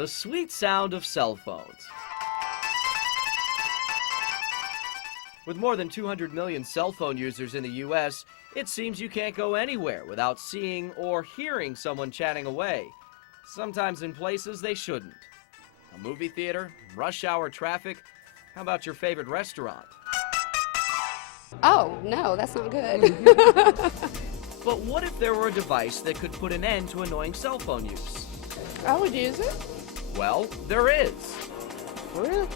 the sweet sound of cell phones. With more than 200 million cell phone users in the U.S., it seems you can't go anywhere without seeing or hearing someone chatting away, sometimes in places they shouldn't. A movie theater, rush hour traffic, how about your favorite restaurant? Oh, no, that's not good. But what if there were a device that could put an end to annoying cell phone use? I would use it. Well, there is. Really?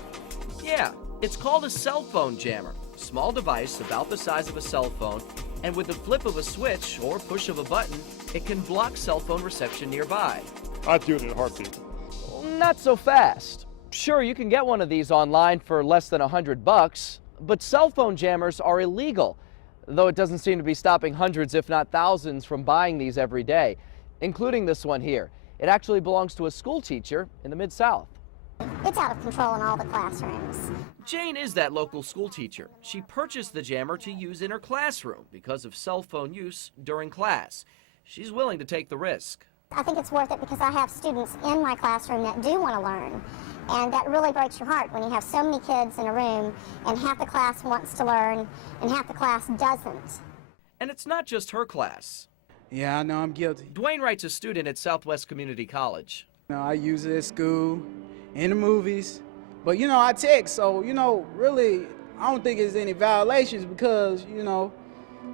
Yeah, it's called a cell phone jammer. A small device about the size of a cell phone, and with the flip of a switch or push of a button, it can block cell phone reception nearby. I'd do it in a heartbeat. Not so fast. Sure, you can get one of these online for less than $100, but cell phone jammers are illegal, though it doesn't seem to be stopping hundreds, if not thousands, from buying these every day, including this one here. It actually belongs to a school teacher in the Mid-South. It's out of control in all the classrooms. Jane is that local school teacher. She purchased the jammer to use in her classroom because of cell phone use during class. She's willing to take the risk. I think it's worth it because I have students in my classroom that do want to learn. And that really breaks your heart when you have so many kids in a room and half the class wants to learn and half the class doesn't. And it's not just her class. Yeah, I know I'm guilty. Dwayne Wright's a student at Southwest Community College. You know, I use it at school, in the movies, but you know, I text, so you know, really, I don't think there's any violations because you know,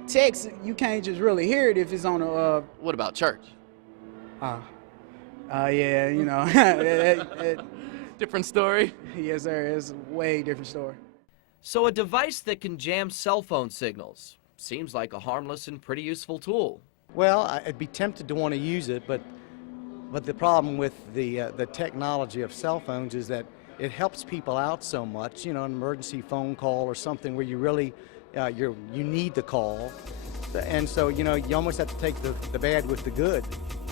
text you can't just really hear it if it's on a. What about church? Yeah, you know, Different story? yes, sir. It's a way different story. So a device that can jam cell phone signals seems like a harmless and pretty useful tool. Well, I'd be tempted to want to use it, but the problem with the technology of cell phones is that it helps people out so much. You know, an emergency phone call or something where you really you need the call, and so you know you almost have to take the bad with the good.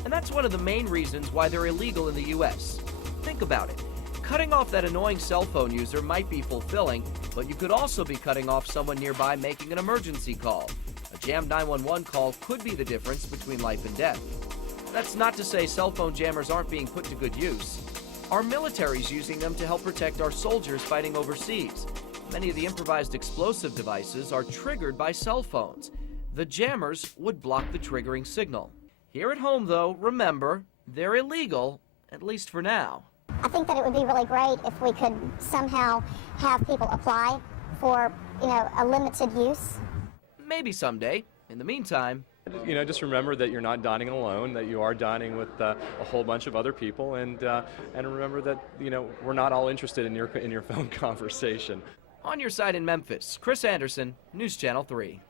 And that's one of the main reasons why they're illegal in the U.S. Think about it. Cutting off that annoying cell phone user might be fulfilling, but you could also be cutting off someone nearby making an emergency call. A jammed 911 call could be the difference between life and death. That's not to say cell phone jammers aren't being put to good use. Our military's using them to help protect our soldiers fighting overseas. Many of the improvised explosive devices are triggered by cell phones. The jammers would block the triggering signal. Here at home, though, remember, they're illegal, at least for now. I think that it would be really great if we could somehow have people apply for, you know, a limited use. Maybe someday. In the meantime, you know, just remember that you're not dining alone, that you are dining with a whole bunch of other people, and remember that, you know, we're not all interested in your phone conversation. on your side in Memphis, Kris Anderson, News Channel 3.